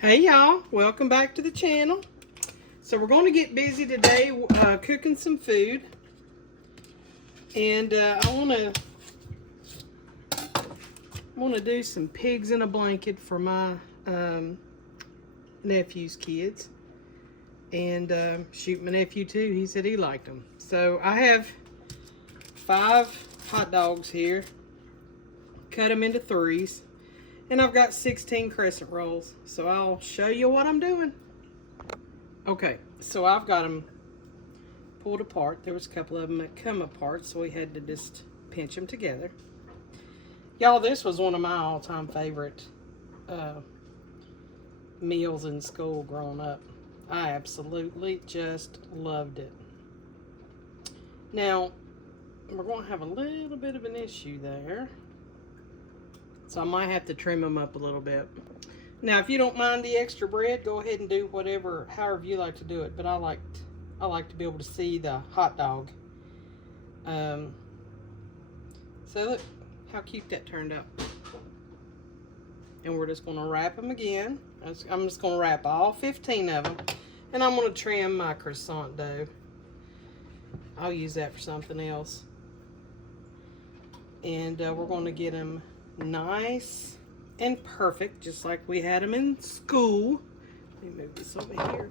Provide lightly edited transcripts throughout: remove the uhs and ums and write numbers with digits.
Hey y'all, welcome back to the channel. So we're going to get busy today cooking some food. And I want to do some pigs in a blanket for my nephew's kids. And shoot, my nephew too, he said he liked them. So I have 5 hot dogs here. Cut them into 3s. And I've got 16 crescent rolls. So I'll show you what I'm doing. Okay, so I've got them pulled apart. There was a couple of them that come apart, so we had to just pinch them together. Y'all, this was one of my all-time favorite meals in school growing up. I absolutely just loved it. Now, we're going to have a little bit of an issue there. So I might have to trim them up a little bit. Now, if you don't mind the extra bread, go ahead and do whatever, however you like to do it. But I like to be able to see the hot dog. So look how cute that turned out. And we're just going to wrap them again. I'm just going to wrap all 15 of them. And I'm going to trim my croissant dough. I'll use that for something else. And we're going to get them nice and perfect, just like we had them in school. Let me move this over here.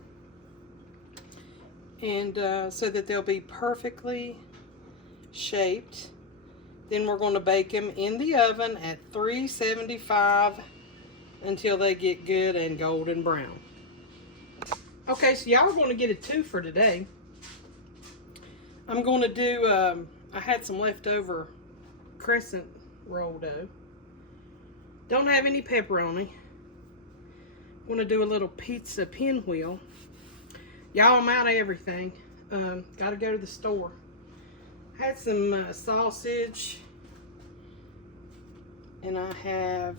And so that they'll be perfectly shaped. Then we're going to bake them in the oven at 375 until they get good and golden brown. Okay, so y'all are going to get a 2 for today. I'm going to do, I had some leftover crescent roll dough. Don't have any pepperoni. I'm going to do a little pizza pinwheel. Y'all, I'm out of everything. Got to go to the store. Had some sausage. And I have,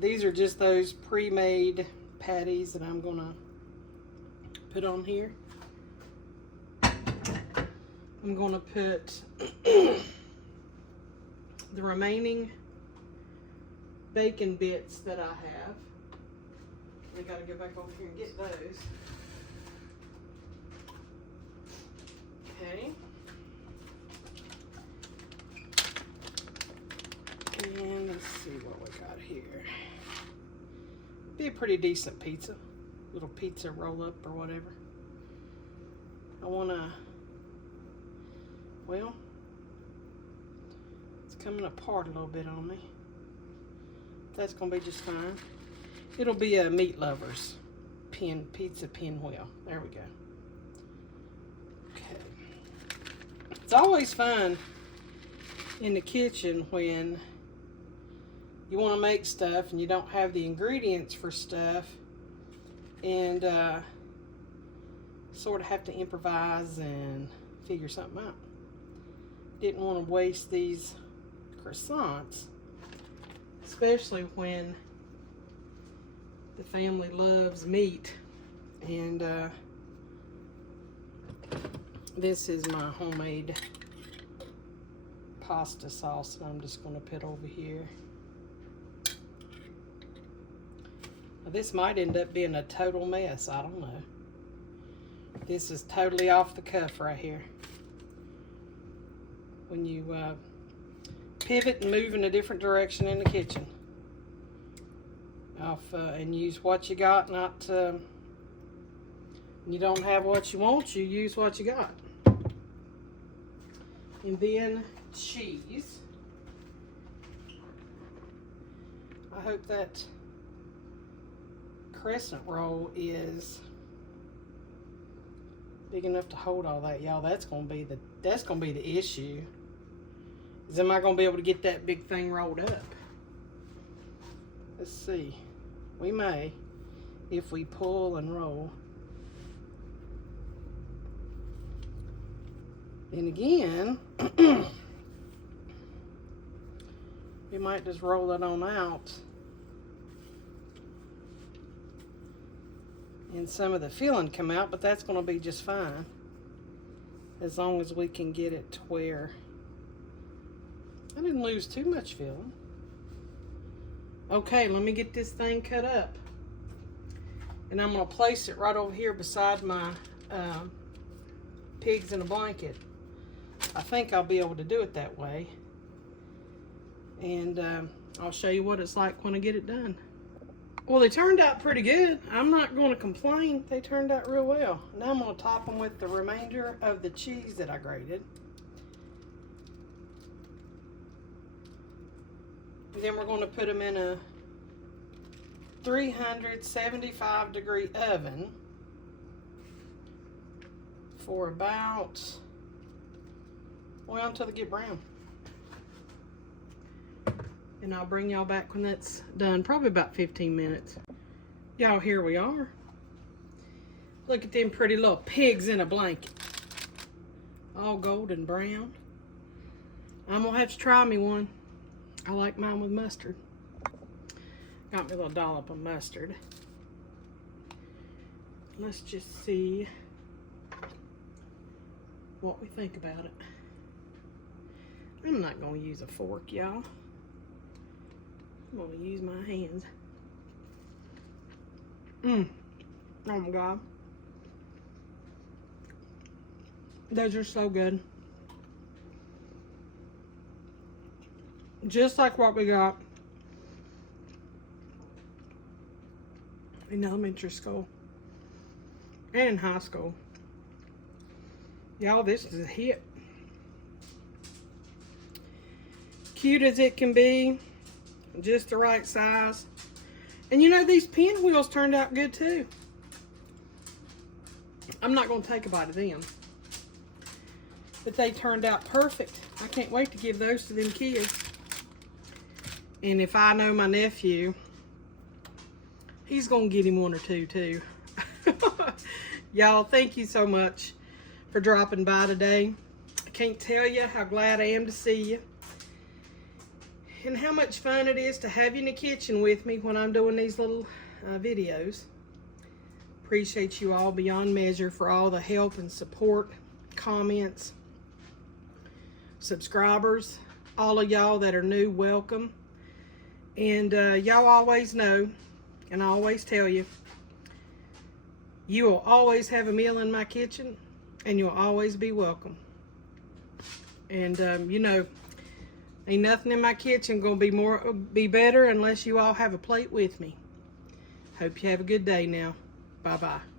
these are just those pre-made patties that I'm going to put on here. I'm going to put the remaining bacon bits that I have. I got to go back over here and get those. Okay. And let's see what we got here. Be a pretty decent pizza. Little pizza roll up or whatever. I want to, well, coming apart a little bit on me. That's gonna be just fine. It'll be a meat lovers pizza pinwheel. There we go. Okay. It's always fun in the kitchen when you want to make stuff and you don't have the ingredients for stuff, and sort of have to improvise and figure something out. Didn't want to waste these croissants, especially when the family loves meat. And this is my homemade pasta sauce that I'm just going to put over here. Now, this might end up being a total mess, I don't know. This is totally off the cuff right here. When you pivot and move in a different direction in the kitchen. And use what you got, not you don't have what you want, you use what you got. And then cheese. I hope that crescent roll is big enough to hold all that, y'all. That's gonna be the issue. Is, am I gonna be able to get that big thing rolled up? Let's see. We may, if we pull and roll. And again, we might just roll it on out. And some of the filling come out, but that's going to be just fine. As long as we can get it to where I didn't lose too much filling. Okay, let me get this thing cut up. And I'm going to place it right over here beside my pigs in a blanket. I think I'll be able to do it that way. And I'll show you what it's like when I get it done. Well, they turned out pretty good. I'm not going to complain. They turned out real well. Now I'm going to top them with the remainder of the cheese that I grated. And then we're going to put them in a 375-degree oven for about, well, until they get brown. And I'll bring y'all back when that's done, probably about 15 minutes. Y'all, here we are. Look at them pretty little pigs in a blanket. All golden brown. I'm gonna have to try me one. I like mine with mustard. Got me a little dollop of mustard. Let's just see what we think about it. I'm not gonna use a fork, y'all. I'm gonna use my hands. Oh my God. Those are so good. Just like what we got in elementary school and in high school. Y'all, this is a hit. Cute as it can be. Just the right size. And you know, these pinwheels turned out good too. I'm not going to take a bite of them. But they turned out perfect. I can't wait to give those to them kids. And if I know my nephew, he's going to get him one or two too. Y'all, thank you so much for dropping by today. I can't tell you how glad I am to see you. And how much fun it is to have you in the kitchen with me when I'm doing these little videos. Appreciate you all beyond measure for all the help and support, comments, subscribers. All of y'all that are new, welcome. And y'all always know, and I always tell you, you will always have a meal in my kitchen, and you'll always be welcome. And you know, ain't nothing in my kitchen gonna be better unless you all have a plate with me. Hope you have a good day now. Bye-bye.